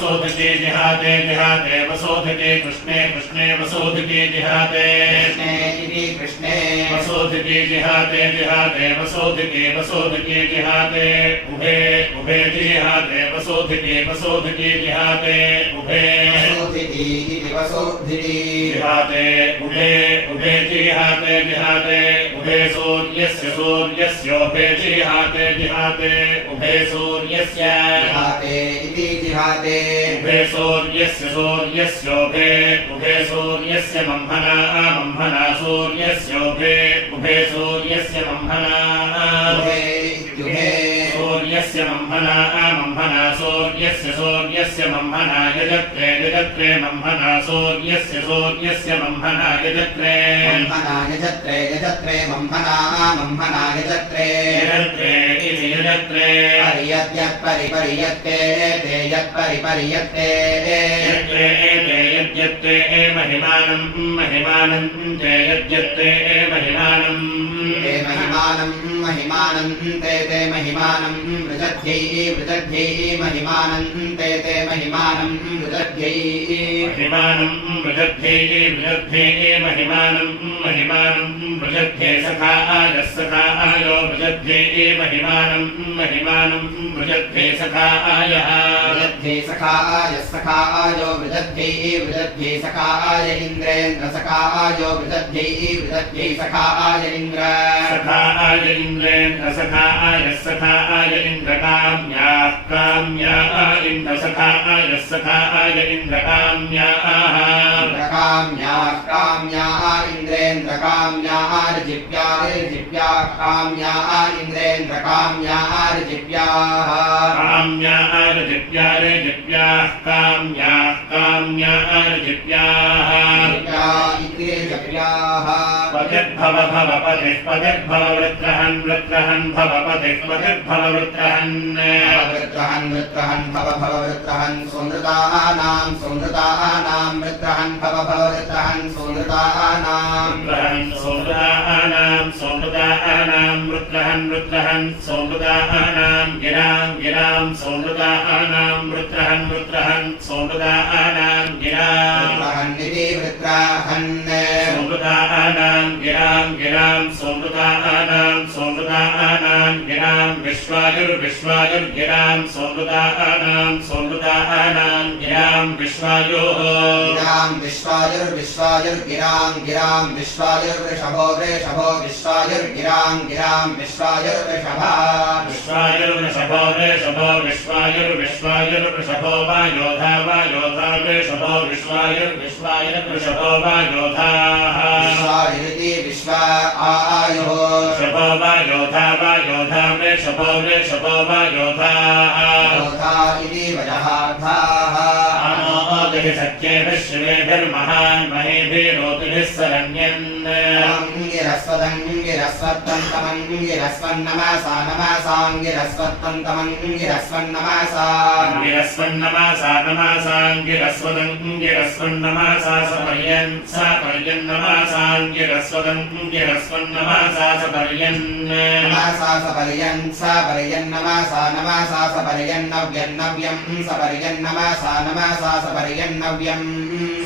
वसोधिके जिहाते जिहाते वसोधिके कृष्णे कृष्णे वसोधिके जिहाते कृष्णे इति कृष्णे वसोधिके जिहाते जिहाते वसोधिके वसोधिके जिहाते उभे उभे जिहाते वसोधिके वसोधिके जिहाते उभे वसोधिति इति वसोधिति जिहाते उभे उभे जिहाते जिहाते उभे सूर्यस्योभे जिहाते जिहाते उभे सूर्यस्य जिहाते इति जिहाते उभे सूर्यस्योभे उभे सूर्यस्य मह्मना मह्मना सूर्यस्योभे उभे सूर्यस्य मह्मना उभे इत्युभे सूर्यस्य मह्मना मह्मना सूर्यस्य मह्मना यजत्रे मह्मना सूर्यस्य मह्मना यजत्रे मह्मना यजत्रे यजत्रे परियत्ते ते यत्परियत्ते यद्यत्ते महिमानं ते यद्यत्ते महिमानं ते महिमानं वृजद्यै महिमानं ते महिमानं वृजद्यै महिमानं वृजध्ये सखायो वृजध्ये महिमानं वृजध्ये सखायो वृजध्ये सखाय इन्द्रेन्द्र सखायो वृजध्ये सखाय इन्द्र सखाय इन्द्रेन्द्र सखाय इन्द्र काम्या इन्द्र सखाय इन्द्र काम्या इन्द्रेन्द्र काम्या काम्या इन्द्रेन्द्र काम्या पतिर्भव पतिर्भव वृत्रहन् भव पतिर्भव वृत्रहन् भव वृत्रहन् संवृतानां वृत्रहन् भव वृत्रहन् संवृतानां वृत्रहन् संवृतानां गिरां संवृतानां वृत्रहन् संवृतानां गिरां वृत्रहन् संवृतानां गिरां संवृतानां गिरां विश्वायुर्गिरां संवृतानां गिरां विश्वायुर्गिरां विश्वायुर्वृषभो विश्वायुर्गिरां विश्वायुर्वृषभा विश्वायुर्वृषभो वा योधा वृषभो विश्वायुर्वृषभो वा योधाः विश्वा आयो वृषभो वा योधा वृषभो वा योधाः योधा इति वजहार्थाः सत्येभिः शिवेभिर्महान् महेभिरोतिभिः सरण्यन् गिरस्वन्नमासा सपर्यन्नव्यम्